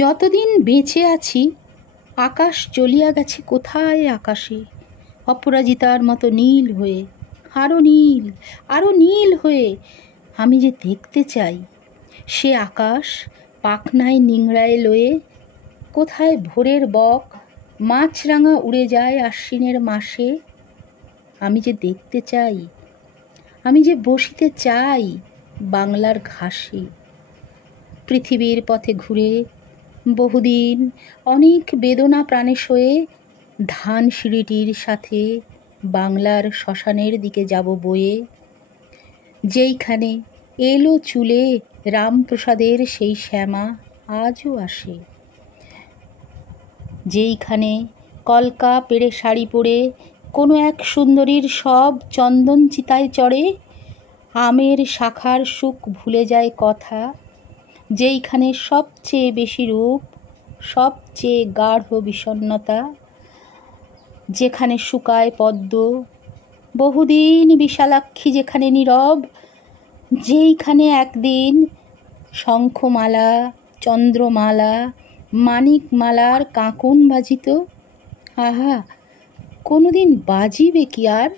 যতদিন বেঁচে আছি আকাশ চলিয়া গেছে কোথায় আকাশে, অপরাজিতার মতো নীল হয়ে, আরও নীল, আরও নীল হয়ে। আমি যে দেখতে চাই সে আকাশ পাখনায় নিংড়ায় লয়ে, কোথায় ভোরের বক মাছরাঙা উড়ে যায় আশ্বিনের মাসে। আমি যে দেখতে চাই, আমি যে বসিতে চাই বাংলার ঘাসে। পৃথিবীর পথে ঘুরে বহুদিন অনেক বেদনা প্রাণে সয়ে, ধান সিঁড়িটির সাথে বাংলার শ্মশানের দিকে যাব বয়ে। যেইখানে এলো চুলে রামপ্রসাদের সেই শ্যামা আজও আসে, যেইখানে কলকা পেড়ে শাড়ি পরে কোনো এক সুন্দরীর সব চন্দন চিতায় চড়ে, আমের শাখার সুখ ভুলে যায় কথা। যেইখানে সবচেয়ে বেশি রূপ, সবচেয়ে গাঢ় বিষণ্ণতা। যেখানে শুকায় পদ্ম বহুদিন বিশালাক্ষী যেখানে নীরব, যেইখানে একদিন শঙ্খমালা, চন্দ্রমালা, মানিকমালার কাঁকন বাজিত। আহা, কোনোদিন বাজিবে কি আর?